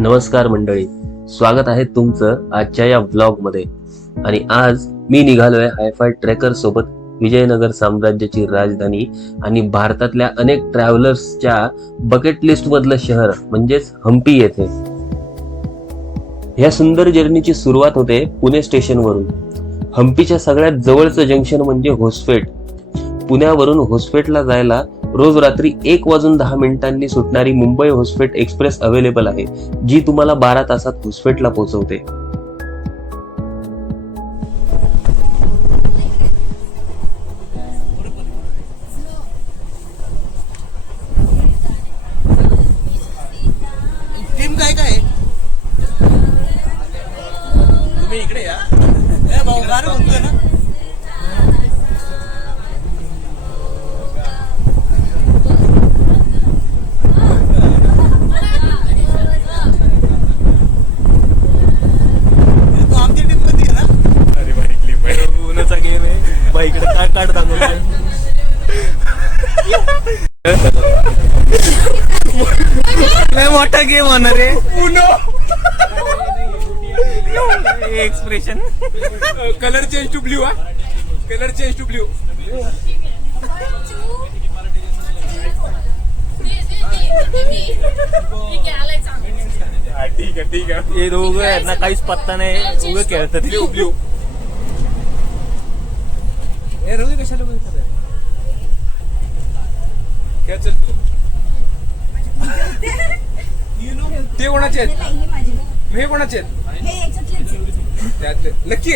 नमस्कार मंडळी, स्वागत आहे तुमचं आजच्या या व्लॉग मध्ये. आणि आज मी निघालोय हायफाय ट्रेकर सोबत विजयनगर साम्राज्याची राजधानी आणि भारतातल्या अनेक ट्रॅव्हलर्सच्या बकेट लिस्ट मधलं शहर म्हणजेच हम्पी येथे. ह्या सुंदर जर्नीची सुरुवात होते पुणे स्टेशन वरून. हम्पीच्या सगळ्यात जवळचं जंक्शन म्हणजे होसपेट. पुण्यावरून होसपेटला जायला रोज रात्री 1:10 सुटणारी मुंबई होसपेट एक्सप्रेस अवेलेबल आहे, जी तुम्हाला 12 तासात होसपेटला पोहोचवते. तुम्ही इकडे या. भाऊ गार म्हणतोय ना. मोठा गेम होणार रे. Expression colour change to blue. Colour change to blue. ठीक आहे ठीक आहे. हे दोघं यांना काहीच पत्ता नाही, उभे खेळतात. ब्ल्यू हे रवी कशाला काय चलतो. ते कोणाचे आहेत? हे कोणाचे आहेत? त्यातले नक्की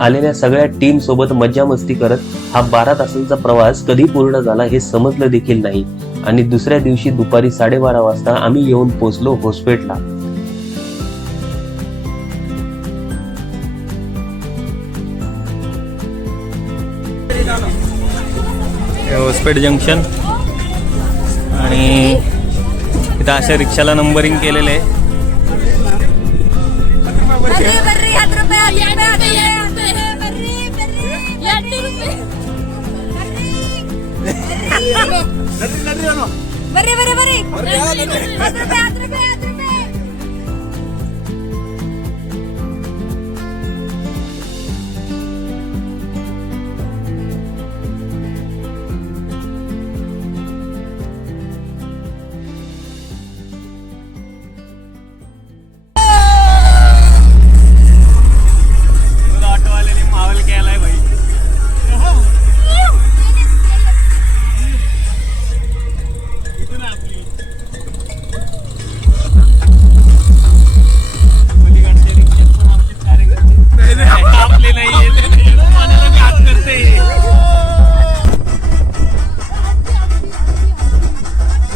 आलेल्या सगळ्या टीम सोबत मज्जा मस्ती करत हा 12 तासांचा प्रवास कधी पूर्ण झाला हे समजलं देखील नाही. आणि दुसऱ्या दिवशी दुपारी 12:30 वाजता आम्ही येऊन पोहोचलो होसपेटला. होसपेट जंक्शन आणि इथं अशा रिक्षाला नंबरिंग केलेलं आहे.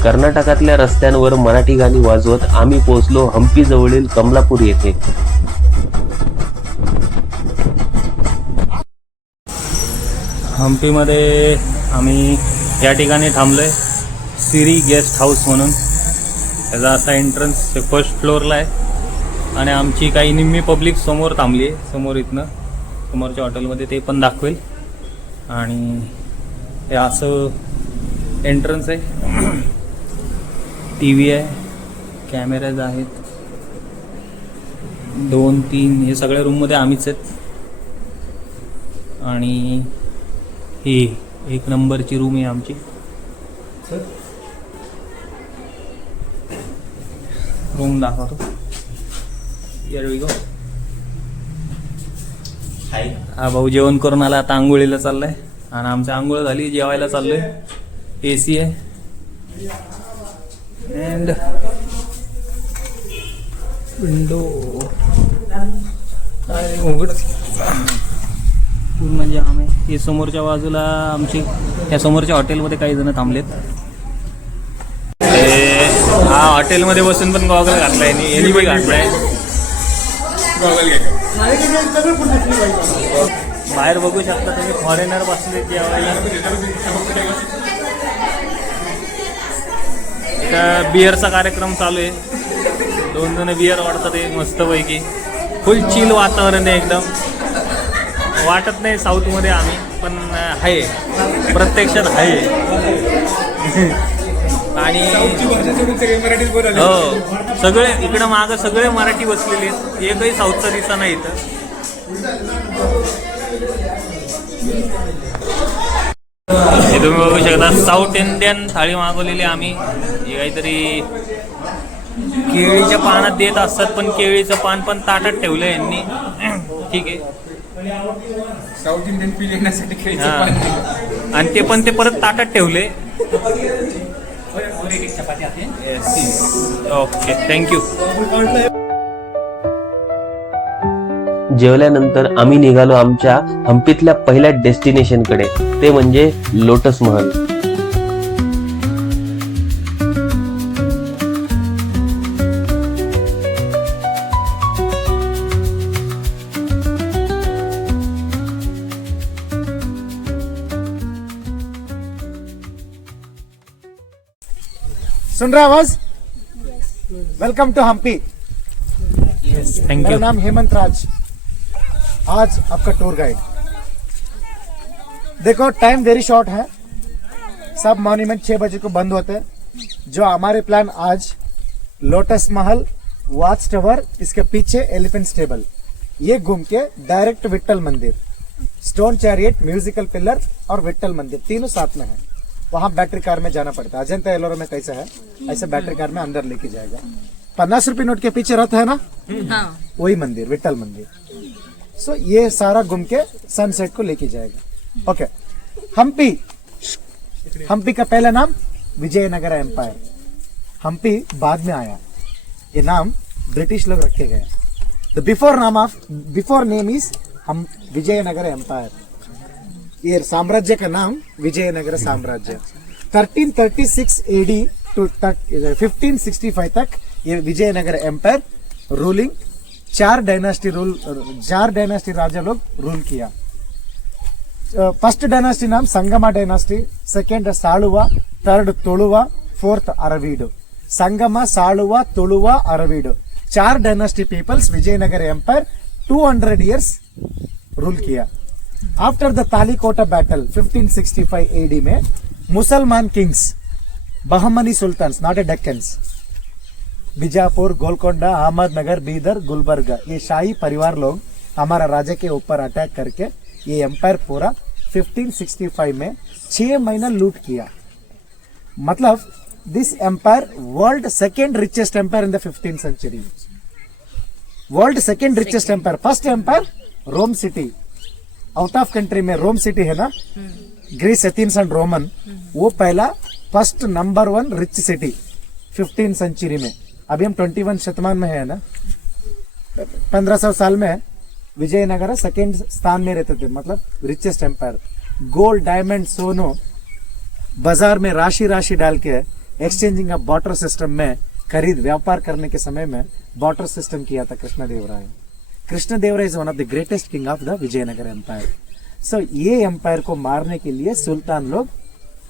कर्नाटकातल्या रस्त्यांवर मराठी गाणी वाजवत आम्ही पोहोचलो हम्पी जवळील कमलापूर येथे. हम्पीमध्ये आम्ही या ठिकाणी थांबलोय, सिरी गेस्ट हाऊस म्हणून. त्याचा असा एंट्रन्स फर्स्ट फ्लोअरला आहे आणि आमची काही निम्मी पब्लिक समोर थांबली आहे. समोर इथनं समोरच्या हॉटेलमध्ये ते पण दाखवेल. आणि हे असं एंट्रन्स आहे. TV आहे, कॅमेराज आहेत, 2-3 हे सगळ्या रूममध्ये आम्हीच आहेत. आणि ही 1 नंबरची रूम आहे आमची. रूम दाखवतो. Here we go. हा भाऊ जेवण करून आला, आता आंघोळीला चाललाय. आणि आमची आंघोळ झाली, जेवायला चाललोय. AC आहे अँड विंडो उघड पूर्ण जाम आहे. हे समोरच्या बाजूला आमची या समोरच्या हॉटेलमध्ये काही जण थांबलेत. हा हॉटेलमध्ये बसून पण गॉगल घातलाय, यांनी पण घातलाय. बाहेर बघू शकता तुम्ही, फॉरेनर बसले जेवायला. बिअरचा कार्यक्रम चालू आहे. 2 जण बिअर वाढतात आहे मस्तपैकी. फुल चिल वातावरण आहे एकदम. वाटत नाही साऊथमध्ये आम्ही. पण आहे, प्रत्यक्षात आहे. आणि हो, सगळे इकडं मागं सगळे मराठी बसलेले आहेत, एकही साऊथचा दिसा नाही इथं. हे तुम्ही बघू शकता, साऊथ इंडियन थाळी मागवलेली आम्ही. हे काहीतरी केळीच्या पानात देत असतात, पण केळीचं पान पण ताटात ठेवलं यांनी. ठीक आहे, साऊथ इंडियन फील येण्यासाठी खेळायचं हां. पाणी. आणि ते पण ते परत ताटात ठेवले. Okay, thank you. जेवल्यानंतर आम्ही निघालो आमच्या हम्पीतल्या पहिल्या डेस्टिनेशनकडे, ते म्हणजे लोटस महल. सुन रहा आवाज? Welcome to Hampi. थँक मेरा यू. नाम हेमंत राज, आज आपका टूर गाइड. देखो टाइम वेरी शॉर्ट है, सब मॉन्यूमेंट 6 बजे को बंद होते हैं. जो हमारे प्लान आज लोटस महल, वाच टावर, इसके पीछे एलिफेंट स्टेबल, ये घूम के डायरेक्ट विट्ठल मंदिर, स्टोन चैरियट, म्यूजिकल पिलर और विट्ठल मंदिर तीनों साथ में है. वहां बैटरी कार में जाना पड़ता है. अजंता एलोरा में कैसा है, ऐसे बैटरी कार में अंदर लेके जाएगा. 50 रुपये नोट के पीछे रथ है ना, वही मंदिर, विट्ठल मंदिर. सो ये सारा घूम के सनसेट को लेके जाएगा. ओके, हम्पी. हम्पी का पहला नाम विजयनगर एम्पायर. हम्पी बाद में आया, ये नाम ब्रिटिश लोग रखे गए. द बिफोर नेम इज हम विजयनगर एम्पायर. ये साम्राज्य का नाम विजयनगर साम्राज्य. 1336 एडी टू 1565 तक ये विजयनगर एम्पायर रूलिंग. 4 डायनास्टी राजा लोग रूल किया. फर्स्ट डायनास्टी नाम Sangama dynasty, second Saluva, third Tuluva, fourth Aravidu. Sangama, Saluva, Tuluva, Aravidu, 4 dynasty peoples Vijayanagara empire 200 years rule किया. After the Talikota battle 1565 AD में मुसलमान kings, Bahmani sultans, not a Deccans, Bijapur, Golconda, Ahmednagar, Bidar, Gulbarga, ये शाही परिवार लोग हमारा राजा के ऊपर अटैक करके ये एम्पायर पूरा 1565 में 6 महीना लूट किया. मतलब this empire world second richest empire in the 15th century. World second richest empire. First empire Rome city, out of country में रोम सिटी है ना, ग्रीस, एथेंस एंड रोमन, वो पहला first number 1 rich city 15th century में. अभी हम 21 शतमान में है ना, 1500 साल में विजयनगर सेकेंड स्थान में रहते थे. मतलब रिचेस्ट एम्पायर. गोल्ड, डायमंड, सोनो बाजार में राशि राशि डाल के एक्सचेंजिंग ऑफ बार्टर सिस्टम में खरीद व्यापार करने के समय में बार्टर सिस्टम किया था Krishnadevaraya. Krishnadevaraya is one of the greatest king of the Vijayanagara empire. So ये एम्पायर को मारने के लिए सुल्तान लोग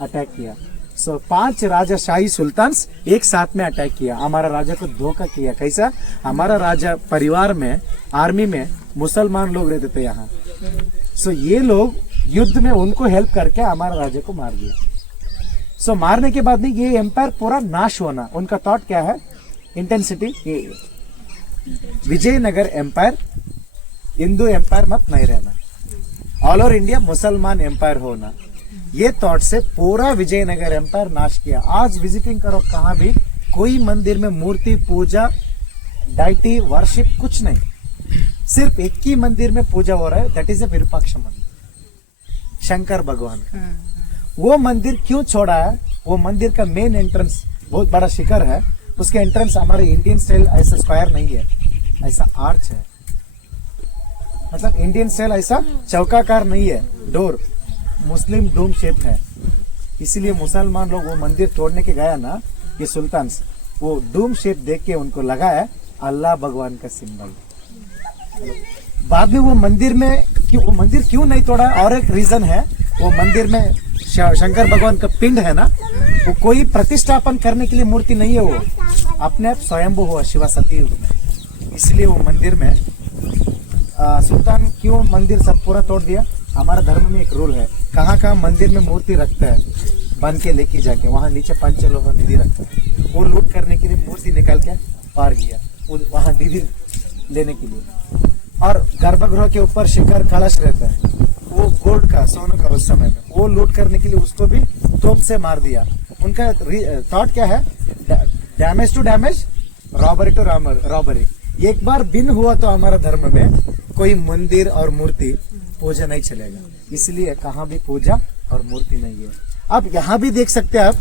अटैक किया. सो 5 राजा शाही सुल्तान्स एक साथ में अटैक किया. हमारा राजा को धोखा किया. कैसा? हमारा राजा परिवार में, आर्मी में मुसलमान लोग रहते थे यहाँ. सो ये लोग युद्ध में उनको हेल्प करके हमारा राजा को मार दिया. सो मारने के बाद में ये एम्पायर पूरा नाश होना. उनका थॉट क्या है? Intensity, Vijayanagara empire Hindu empire मत नहीं रहना, ऑल ओवर इंडिया मुसलमान एम्पायर होना. ये थॉट से पूरा विजयनगर एम्पायर नाश किया. आज विजिटिंग करो कहाँ भी, कोई मंदिर में मूर्ति पूजा, डाइटी वर्शिप कुछ नहीं. सिर्फ एक ही मंदिर में पूजा हो रहा है, दैट इज ए विरूपाक्ष मंदिर, शंकर भगवान का. वो मंदिर क्यों छोड़ा है? वो मंदिर का मेन एंट्रेंस बहुत बड़ा शिखर है, उसके एंट्रेंस हमारे इंडियन स्टाइल ऐसा स्क्वायर नहीं है, ऐसा आर्च है. मतलब इंडियन स्टाइल ऐसा चौकाकार नहीं है. डोर मुस्लिम डोम शेप है. इसीलिए मुसलमान लोग वो मंदिर तोड़ने के गया ना, ये सुल्तान्स, वो डोम शेप देख के उनको लगा है अल्लाह भगवान का सिंबल. बाद में वो मंदिर क्यों नहीं तोड़ा? और एक रीजन है, वो मंदिर में शंकर भगवान का पिंड है ना, वो कोई प्रतिष्ठापन करने के लिए मूर्ति नहीं है, वो अपने आप स्वयंभू हुआ शिवा सती युग में. इसलिए वो मंदिर में सुल्तान क्यों मंदिर सब पूरा तोड़ दिया? हमारा धर्म में एक रूल है, कहाँ कहाँ मंदिर में मूर्ति रखता है बन के लेके जाके, वहाँ नीचे पंचलोह निधि रखता है, वो लूट करने के लिए मूर्ति निकाल के पार गया वहाँ निधि लेने के लिए। और गर्भगृह के ऊपर शिखर कलश रहता है, वो गोल्ड का, सोने का, उस समय में वो लूट करने के लिए उसको भी तोप से मार दिया। उनका थॉट क्या है? Damage to damage, robbery to robbery. एक बार बिन हुआ तो हमारा धर्म में कोई मंदिर और मूर्ति पूजा नहीं चलेगा, इसलिए कहाँ भी पूजा और मूर्ति नहीं है। अब यहाँ भी देख सकते हैं आप,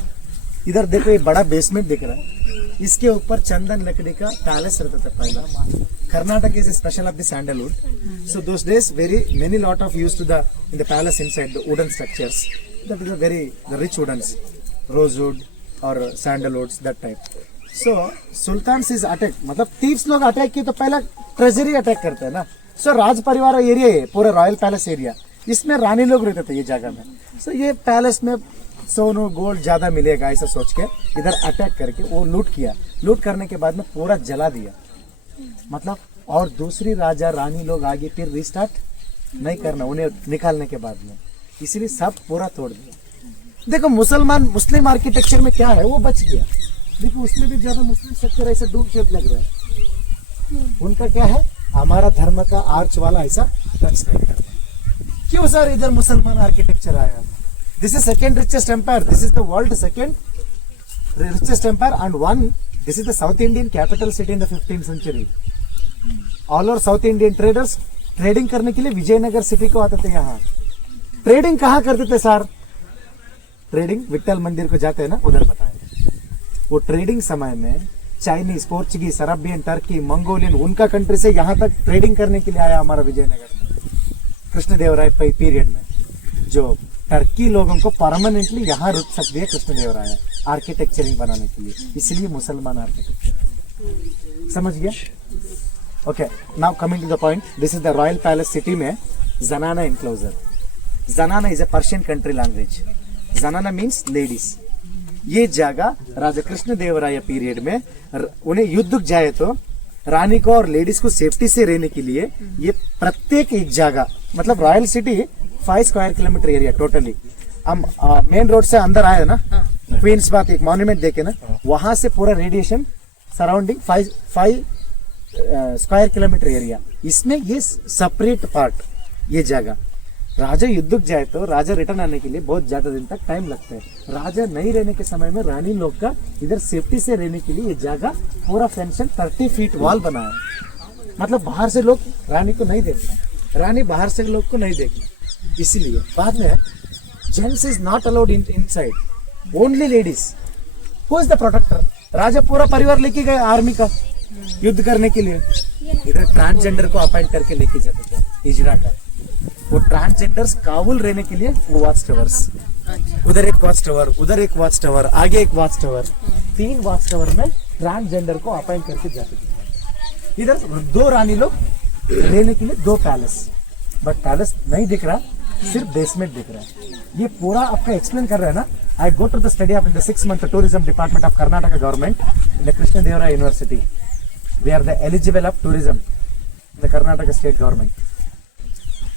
इधर देखो ये बड़ा बेसमेंट दिख रहा है, इसके ऊपर चंदन लकड़ी का पैलेस रहता था पहले। Karnataka is special of the sandalwood, so those days very many lot of used to the in the palace inside the wooden structures, that is a very the rich woodens, rosewood or sandalwoods that type. So sultans is attack, मतलब thieves लोग attack किए तो पहला treasury attack करते हैं ना। सो राज परिवार area है पूरा, रॉयल पैलेस एरिया, इसमें रानी लोग रहते थे ये जगह में। सो ये पैलेस में सोनो गोल्ड ज्यादा मिलेगा ऐसा सोच के इधर अटैक करके वो लूट किया। लूट करने के बाद में पूरा जला दिया, मतलब और दूसरी राजा रानी लोग आगे फिर रिस्टार्ट नहीं करना उन्हें निकालने के बाद में, इसीलिए सब पूरा तोड़ दिया। देखो मुस्लिम आर्किटेक्चर में क्या है, वो बच गया। देखो उसमें भी ज्यादा मुस्लिम स्ट्रक्चर ऐसा डूम शेप लग रहा है, उनका क्या है, हमारा धर्म का आर्च वाला ऐसा टच नहीं करना। क्यों सर इधर मुसलमान आर्किटेक्चर आया? This is second richest empire, this is the world second richest empire and one, this is the South Indian capital city in the 15th century. All our South Indian traders trading करने के लिए Vijayanagar city को आते थे। यहाँ trading कहाँ करते थे सर? ट्रेडिंग विट्ठल मंदिर को जाते हैं ना, उधर बताए। वो ट्रेडिंग समय में Chinese, Portuguese, Arabian, Turkey, Mongolian, उनका कंट्री से यहाँ तक ट्रेडिंग करने के लिए आया हमारा विजयनगर में कृष्णदेवराय पीरियड में। जो टर्की लोगों को परमानेंटली यहाँ रुक सकते हैं कृष्णदेवराय आर्किटेक्चरिंग बनाने के लिए, इसलिए मुसलमान आर्किटेक्चर। समझ गया? Okay, now coming to the point, this is the royal palace city में zenana enclosure. Zenana is a Persian country language, zenana means ladies. ये जगह राजा कृष्णदेवराय पीरियड में उन्हें युद्ध जाए तो रानी को और लेडीज को सेफ्टी से रहने के लिए ये प्रत्येक एक जगह, मतलब royal city 5 square kilometre area totally. हम मेन रोड से अंदर आए ना, क्वींस बात एक मॉन्यूमेंट देखे ना, वहां से पूरा radiation surrounding 5 square kilometre area, इसमें ये सेपरेट पार्ट। ये जगह राजा युद्ध जाए तो राजा रिटर्न आने के लिए बहुत ज्यादा दिन तक टाइम लगता है। राजा नहीं रहने के समय में रानी लोग का इधर सेफ्टी से रहने के लिए ये जगह पूरा फेंशन 30 फीट वॉल बनाया, मतलब बाहर से लोग रानी को नहीं देखना, रानी बाहर से लोग को नहीं देखना। इसीलिए बाद में gents is not allowed inside, only ladies. Who is the protector? राजा पूरा परिवार लेके गए आर्मी का युद्ध करने के लिए। इधर ट्रांसजेंडर को अपॉइंट करके लेके जाते थे हिजरा का, वो ट्रांसजेंडर्स काबुल रहने के लिए वो वॉच टावर्स, उधर एक वॉच टावर, उधर एक वॉच टावर, आगे एक वॉच टावर, 3 वॉच टावर में ट्रांसजेंडर को अपॉइंट करके जाते थे। इधर 2 रानी लोग रहने के लिए 2 पैलेस, बट पैलेस नहीं दिख रहा, सिर्फ बेसमेंट दिख रहा है। ये पूरा आपका एक्सप्लेन कर रहा है ना। I go to the study of in the 6 month tourism department of Karnataka government in the Krishnadevaraya university. We are the eligible of tourism in the Karnataka state government.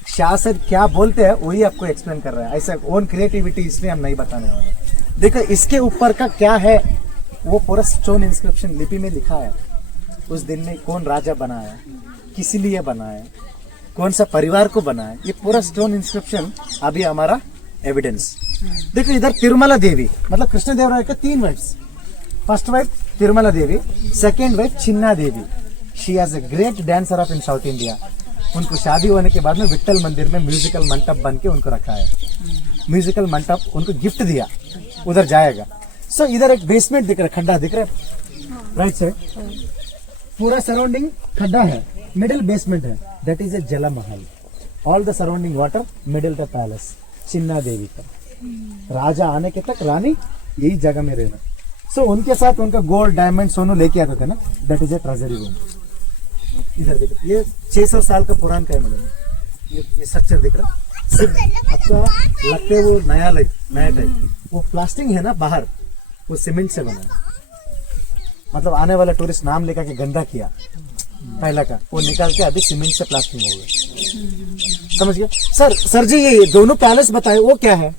शासक क्या बोलते हैं वही आपको एक्सप्लेन कर रहा है, ऐसा ओन क्रिएटिविटी इसमें हम नहीं बताने वाले। देखो इसके ऊपर का क्या है, वो पूरा स्टोन इंस्क्रिप्शन लिपि में लिखा है। उस दिन में कौन राजा बनाया, किस लिए बनाया, कौन सा परिवार को बनाया, ये पूरा स्टोन इंस्क्रिप्शन अभी हमारा एविडेंस। देखो इधर तिरुमला देवी, मतलब कृष्णदेवराय का 3 wives. First wife Tirumala Devi, second wife Chinna Devi. She is a great dancer of in South India. उनको शादी होने के बाद में विट्ठल मंदिर में म्यूजिकल मंडप बन के उनको रखा है। म्यूजिकल मंडप उनको गिफ्ट दिया, उधर जाएगा। सो इधर एक बेसमेंट दिख रहा है, खड्डा दिख रहा है राइट साइड, पूरा सराउंडिंग खड्डा है, मिडिल बेसमेंट है, that is a Jala Mahal. All the surrounding water, middle the palace. Chinna Devi का राजा आने के तक रानी यही जगह में रहना। सो उनके साथ उनका गोल्ड, डायमंड, सोनू लेके आते थे ना, that is A treasury room. इधर देखो ये 600 साल का पुराना का है मैडम, ये स्ट्रक्चर दिख रहा है। सिर्फ आपका लगते है वो नया टाइप, वो प्लास्टिंग है ना बाहर, वो सीमेंट से बना है। मतलब आने वाला टूरिस्ट नाम लेकर के गंदा किया, पहला का वो निकाल के अभी सीमेंट से प्लास्टिंग हो गया। समझ गए सर जी, ये दोनों पैलेस बताए वो क्या है?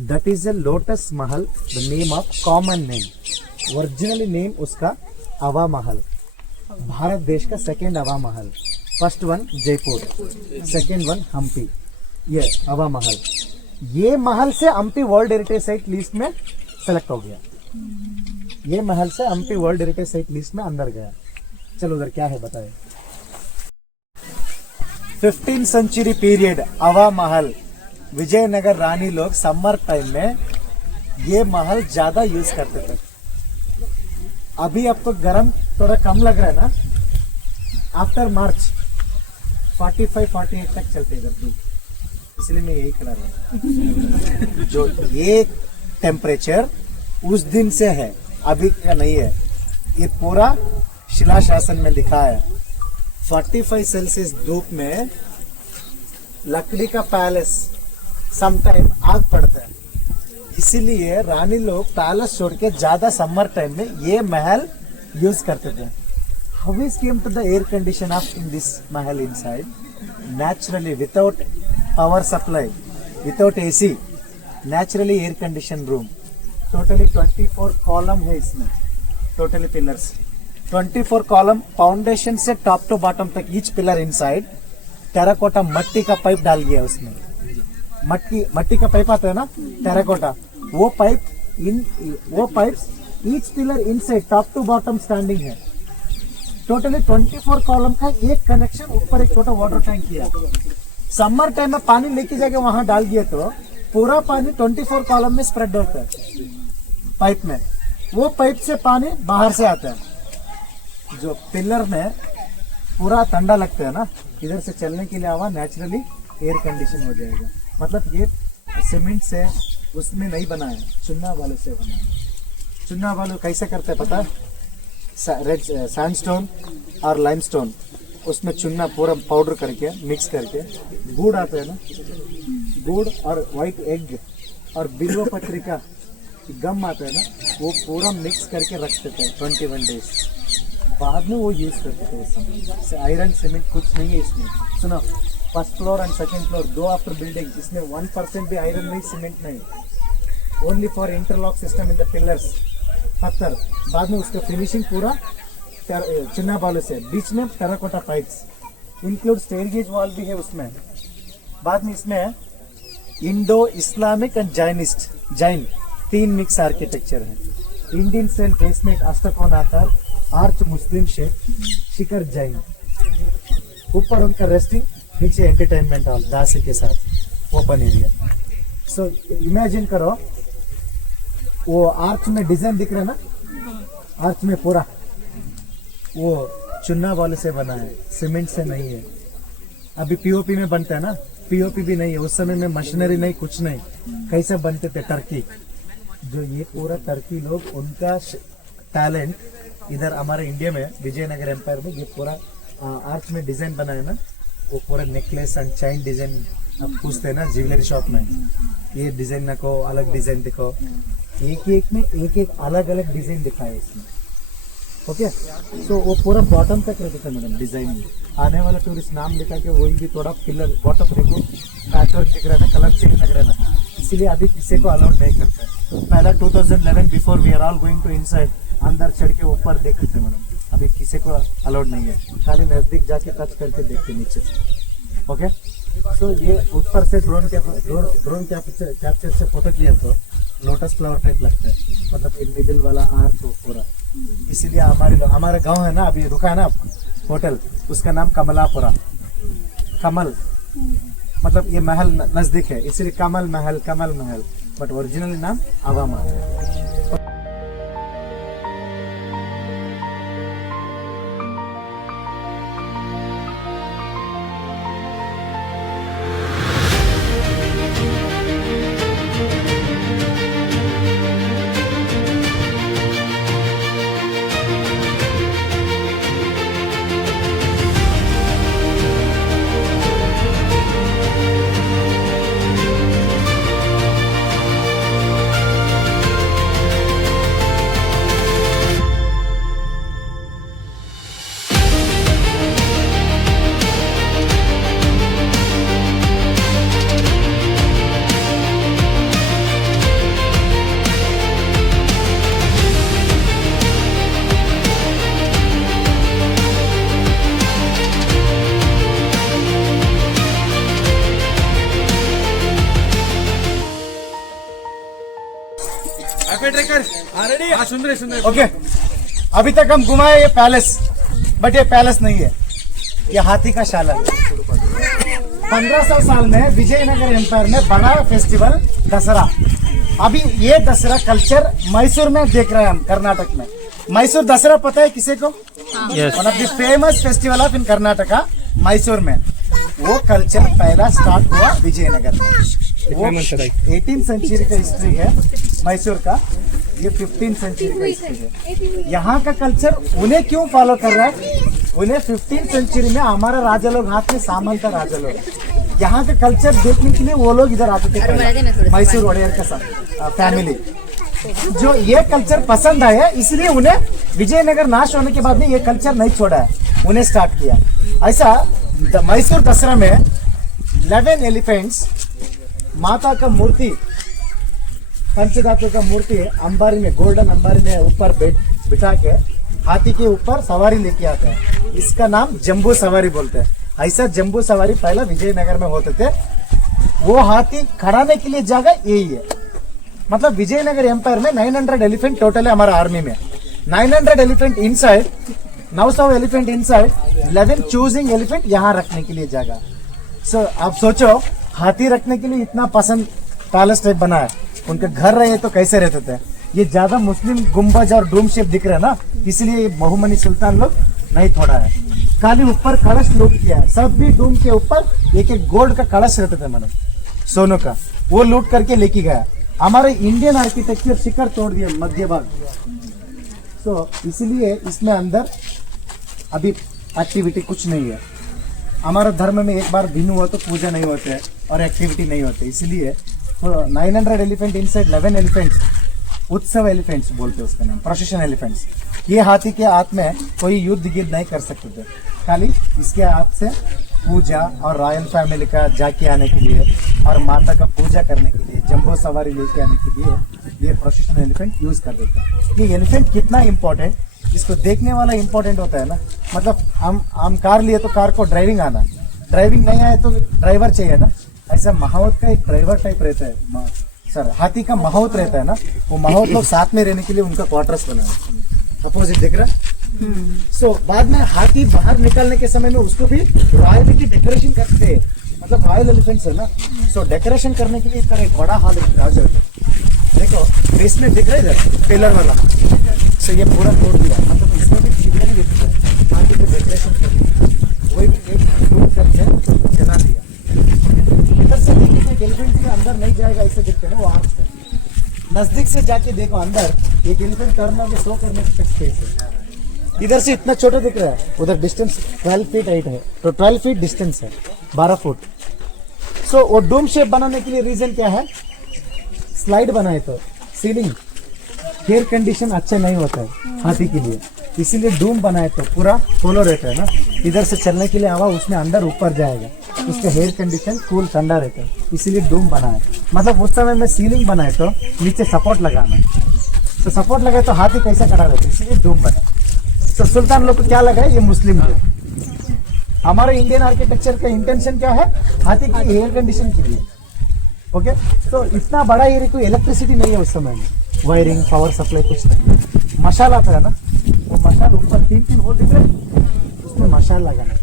That is a lotus Mahal, the name of common name. Originally name उसका अवा महल, भारत देश का second Hawa Mahal. First one Jaipur, second one Hampi. ये अवा महल, ये महल से Hampi world heritage site list में सेलेक्ट हो गया। ये महल से Hampi world heritage site list में अंदर गया। चलो उधर क्या है बताए। 15th सेंचुरी पीरियड अवा महल, विजयनगर रानी लोग समर टाइम में ये महल ज्यादा यूज करते थे। अभी आपको गर्म थोड़ा कम लग रहा है ना, आफ्टर मार्च 45-48 तक चलते इधर धूप, इसलिए मैं यही खड़ा रहा। जो ये टेम्परेचर उस दिन से है, अभी का नहीं है। ये पूरा शिला शासन में लिखा है। 45 सेल्सियस धूप में लकड़ी का पैलेस समटाइम आग पड़ता है, इसीलिए रानी लोग पैलेस छोड़ के ज्यादा समर टाइम में ये महल यूज करते थे। How is came to the air condition of in this mahal inside? Naturally, without power supply, without AC, naturally air condition room. Totally 24 column है इसमें, टोटली पिलर्स 24 कॉलम, फाउंडेशन से टॉप टू बॉटम तक each pillar inside terracotta मट्टी का pipe डाल गया उसमें। मट्टी का पाइप आता है ना, टेराकोटा, वो pipe each pillar inside top to bottom standing है। टोटली 24 कॉलम का एक कनेक्शन, ऊपर एक छोटा वाटर टैंक किया। समर टाइम में पानी लेके जाके वहां डाल दिए तो पूरा पानी 24 कॉलम में स्प्रेड होता है पाइप में। वो पाइप से पानी बाहर से आता है। जो पिलर में पूरा ठंडा लगता है ना, इधर से चलने के लिए हवा नेचुरली एयर कंडीशन हो जाएगा। मतलब ये सीमेंट से उसमें नहीं बना है, चुन्ना वालों से बना है। चुन्ना वालों कैसे करते हैं पता है? रेड सैंडस्टोन और लाइमस्टोन, उसमें चुन्ना पूरा पाउडर करके मिक्स करके, गुड़ आता है ना, गुड़ और व्हाइट एग और बिल्व पत्रिका गम आता है ना, वो पूरा मिक्स करके रखते थे 21 डेज। बाद में वो यूज करते थे इसमें। आयरन सीमेंट कुछ नहीं है इसमें। सुनो, first floor and second floor दो आफ्टर बिल्डिंग, इसमें 1% भी आयरन नहीं, सीमेंट नहीं, only for interlock system in the pillars, पत्थर। बाद में उसका फिनिशिंग पूरा चिन्ना बालू से, बीच में terracotta pipes, include staircase wall भी है उसमें। बाद में इसमें Indo Islamic and Jain 3 mix architecture है। इंडियन स्टाइल बेस में एक अष्टकोण आकार, आर्च मुस्लिम शेप, शिखर जैन, ऊपर उनका रेस्टिंग, नीचे एंटरटेनमेंट हॉल दासी के साथ ओपन एरिया। सो इमेजिन करो, वो आर्च में डिजाइन दिख रहा है ना, आर्च में पूरा वो चुन्ना वाले से बना है, सीमेंट से नहीं है। अभी पीओपी में बनता है ना, पीओपी भी नहीं है, उस समय में मशीनरी नहीं, कुछ नहीं, कैसे बनते थे टर्की। जो ये पूरा टर्की लोग, उनका टैलेंट इधर हमारे इंडिया में विजयनगर एम्पायर में ये पूरा आर्च में डिजाइन बना है ना, वो पूरा नेकलेस एंड चैन डिजाइन आप पूछते हैं ना ज्वेलरी शॉप में, ये डिजाइन ना को अलग डिजाइन दिखो, एक एक में एक एक अलग अलग डिजाइन दिखा है इसमें। ओके, सो वो पूरा बॉटम तक रहते थे मैडम डिजाइन में। आने वाला टूरिस्ट नाम लिखा के वही भी थोड़ा पिलर बॉटम देखो, पैचवर्क दिख रहा है ना, कलर चेंज लग रहा है ना, इसीलिए अभी किसी को अलाउड नहीं करता है। पहला 2011 before we are all going to inside, अंदर चढ़ के ऊपर देखते थे मैडम, अभी किसी को अलाउड नहीं है, खाली नजदीक जाके टच करके देखते नीचे से। ओके, सो ये ऊपर से ड्रोन कैप्चर से फोटो किया तो लोटस फ्लावर टाइप लगता है, मतलब इन मिडिल वाला आर्च हो पूरा। इसीलिए हमारे गांव है ना, अभी रुका है ना होटल, उसका नाम कमलापुरा। कमल मतलब ये महल नजदीक है, इसीलिए कमल महल, बट ओरिजिनल नाम आवा महल। हाँ सुन रहे ओके, अभी तक हम घुमाए ये पैलेस, बट ये पैलेस नहीं है, ये हाथी का शाला। 1500 साल में विजयनगर एम्पायर में बड़ा फेस्टिवल दसरा। अभी ये दसरा कल्चर मैसूर में देख रहे हैं हम, कर्नाटक में। मैसूर दसरा पता है किसी को? Yes. One of the famous festival of in Karnataka, Mysore में। वो कल्चर पहला स्टार्ट हुआ विजयनगर में। वो 18th सेंचुरी का हिस्ट्री है मैसूर का, ये 15th सेंचुरी का हिस्ट्री है। यहाँ का कल्चर उन्हें क्यों फॉलो कर रहा है? उन्हें 15th सेंचुरी में हमारा राजा लोग हाथ में सामंत राजा लोग, यहाँ का कल्चर देखने के लिए वो लोग इधर आते थे पहले, मैसूर वडेयर का सब फैमिली। जो ये कल्चर पसंद आया इसलिए उन्हें विजयनगर नाश होने के बाद में ये कल्चर नहीं छोड़ा है, उन्हें स्टार्ट किया। ऐसा मैसूर दसरा में 11 एलिफेंट्स, माता का मूर्ति, पंचधातु का मूर्ति अंबारी में, गोल्डन अंबारी में ऊपर बिठा के हाथी के ऊपर सवारी लेके आते हैं। इसका नाम जंबू सवारी बोलते हैं। ऐसा जंबू सवारी पहला विजयनगर में होते थे। वो हाथी खड़ाने के लिए जगह यही है। मतलब विजयनगर एम्पायर में 900 एलिफेंट टोटल है हमारा आर्मी में। 900 elephant inside, 900 elephant inside, 11 choosing elephant यहाँ रखने के लिए जगह। सो आप सोचो, हाथी रखने के लिए इतना पसंद पैलेस टाइप बना है। उनके घर रहे तो कैसे रहते थे? ये ज्यादा मुस्लिम गुम्बज और डूम शेप दिख रहे हैं ना, इसलिए बहुमनी सुल्तान लोग नहीं तोड़ा है। खाली ऊपर कलश लूट किया है। सब भी डूम के ऊपर एक एक गोल्ड का कलश रहते थे, मैडम, सोनों का, वो लूट करके लेके गया। हमारे इंडियन आर्किटेक्चर शिखर तोड़ दिया मध्य भाग। तो इसलिए इसमें अंदर अभी एक्टिविटी कुछ नहीं है। हमारे धर्म में एक बार भिन्न हुआ तो पूजा नहीं होते है और एक्टिविटी नहीं होते, इसलिए तो 900 एलिफेंट इनसाइड 11 एलिफेंट्स, उत्सव एलिफेंट्स बोलते हैं उसका नाम, प्रोसेशन एलिफेंट्स। ये हाथी के हाथ में कोई युद्ध गिद्ध नहीं कर सकते थे, खाली इसके हाथ से पूजा और रॉयल फैमिली का जाके आने के लिए और माता का पूजा करने के लिए, जंबो सवारी लेके आने के लिए ये प्रोसेशन एलिफेंट यूज कर देते हैं। ये एलिफेंट कितना इंपॉर्टेंट, इसको देखने वाला इंपॉर्टेंट होता है ना। मतलब हम कार लिए तो कार को ड्राइविंग आना, ड्राइविंग नहीं आए तो ड्राइवर चाहिए ना। ऐसा महावत का एक ड्राइवर टाइप रहता है सर, हाथी का महावत रहता है ना, वो महावत लोग साथ में रहने के लिए उनका क्वार्टर्स बना है। अपोजिट दिख रहा। सो बाद में हाथी बाहर निकलने के समय में उसको भी रॉयलिटी डेकोरेशन करते हैं, मतलब रॉयल एलिफेंट्स है ना। सो डेकोरेशन करने के लिए इस तरह एक बड़ा हॉल देखो, बेसमेंट दिख रहा है इधर, पिलर वाला। सो ये पूरा तोड़ दिया, मतलब इसमें भी चीजें नहीं दिखती है, हाथी के डेकोरेशन करके वही भी एक टूट करके जला दिया। इधर से देखिए एलिफेंट के अंदर नहीं जाएगा, ऐसे दिखते हैं वो आँख से। नजदीक से जाके देखो अंदर, एक एलिफेंट टर्न के सो करने की स्पेस है। इधर से इतना छोटा दिख रहा है, उधर डिस्टेंस 12 फीट हाइट है, तो 12 फीट डिस्टेंस है, 12 फुट। सो वो डूम शेप बनाने के लिए रीजन क्या है? स्लाइड बनाए तो सीलिंग एयर कंडीशन अच्छा नहीं होता है हाथी के लिए, इसीलिए डूम बनाए तो पूरा पोलो रहता है ना, इधर से चलने के लिए हवा उसमें अंदर ऊपर जाएगा, उसका हेयर कंडीशन कूल ठंडा रहता है, इसीलिए डूम बनाए। मतलब उस समय में सीलिंग बनाए तो नीचे सपोर्ट लगाना, तो सपोर्ट लगाए तो हाथी कैसा खड़ा रहता है, इसीलिए डूम बनाए। तो सुल्तान लोग को क्या लगा, ये मुस्लिम थे। हमारे इंडियन आर्किटेक्चर का इंटेंशन क्या है? हाथी की एयर कंडीशन के लिए। ओके, तो इतना बड़ा एरिया, कोई इलेक्ट्रिसिटी नहीं है उस समय में, वायरिंग, पावर सप्लाई कुछ नहीं। मशाल आता है ना, वो मशाल ऊपर 3-3 होल दिख रहे, उसमें मशाल लगाना।